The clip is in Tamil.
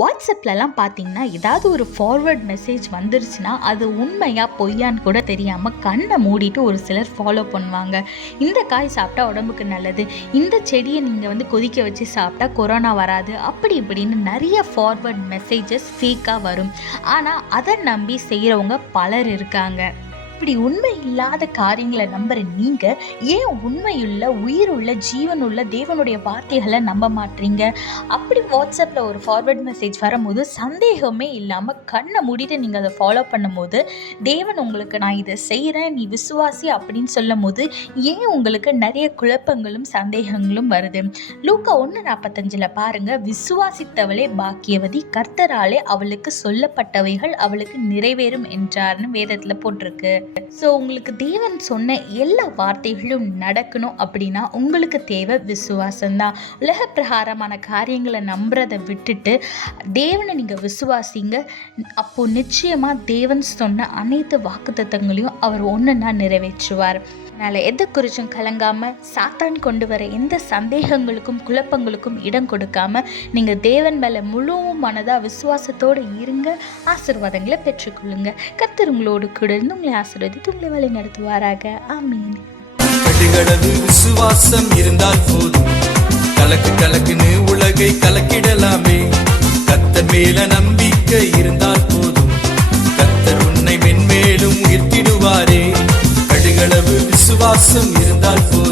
வாட்ஸ்அப்லலாம் பார்த்தீங்கன்னா ஏதாவது ஒரு ஃபார்வர்ட் மெசேஜ் வந்துருச்சுன்னா அது உண்மையா பொய்யான்னு கூட தெரியாமல் கண்ணை மூடிட்டு ஒரு சிலர் ஃபாலோ பண்ணுவாங்க. இந்த காய் சாப்பிட்டா உடம்புக்கு நல்லது, இந்த செடியை நீங்கள் கொதிக்க வச்சு சாப்பிட்டா கொரோனா வராது, அப்படி இப்படின்னு நிறைய ஃபார்வர்ட் மெசேஜஸ் ஃபேக்காக வரும். ஆனால் அதை நம்பி செய்கிறவங்க பலர் இருக்காங்க. இப்படி உண்மை இல்லாத காரியங்களை நம்புற நீங்க ஏன் உண்மையுள்ள உயிருள்ள ஜீவனுள்ள தேவனுடைய வார்த்தைகளை நம்ப மாட்டீங்க? அப்படி வாட்ஸ்அப்ல ஒரு ஃபார்வர்ட் மெசேஜ் வரும்போது சந்தேகமே இல்லாம கண்ணை மூடிட்டு நீங்க அதை ஃபாலோ பண்ணும்போது தேவன் உங்களுக்கு நான் இதை செய்யறேன் நீ விசுவாசி அப்படின்னு சொல்லும் போது ஏன் உங்களுக்கு நிறைய குழப்பங்களும் சந்தேகங்களும் வருது? லூக்கா 1:45 பாருங்க, விசுவாசித்தவளே பாக்கியவதி, கர்த்தராலே அவளுக்கு சொல்லப்பட்டவைகள் அவளுக்கு நிறைவேறும் என்றார்னு வேதத்துல போட்டிருக்கு. ஸோ உங்களுக்கு தேவன் சொன்ன எல்லா வார்த்தைகளும் நடக்கணும் அப்படின்னா உங்களுக்கு தேவை விசுவாசம்தான். உலக பிரகாரமான காரியங்களை நம்புறதை விட்டுட்டு தேவனை நீங்கள் விசுவாசிங்க. அப்போது நிச்சயமாக தேவன் சொன்ன அனைத்து வாக்குத்தத்தங்களையும் அவர் ஒன்றுன்னா நிறைவேற்றுவார். அதனால் எதை குறிச்சும் கலங்காமல் சாத்தான் கொண்டு வர எந்த சந்தேகங்களுக்கும் குழப்பங்களுக்கும் இடம் கொடுக்காம நீங்கள் தேவன் மேலே முழு மனதாக விசுவாசத்தோடு இருங்க. ஆசீர்வாதங்களை பெற்றுக்கொள்ளுங்க. கர்த்தர் உங்களோடு கூட இருந்து உங்களை ஆசீர்வதித்து உங்களை வழி நடத்துவாராக. ஆமீன். கடுகளவு விசுவாசம் இருந்தால் போதும், கலக்கு கலக்குன்னு உலகை கலக்கிடலாமே. கர்த்தர் மேல நம்பிக்கை இருந்தால் போதும், கர்த்தர் உன்னை மென்மேலும் உயர்த்திடுவாரே. கடுகளவு விசுவாசம் இருந்தால் போதும்.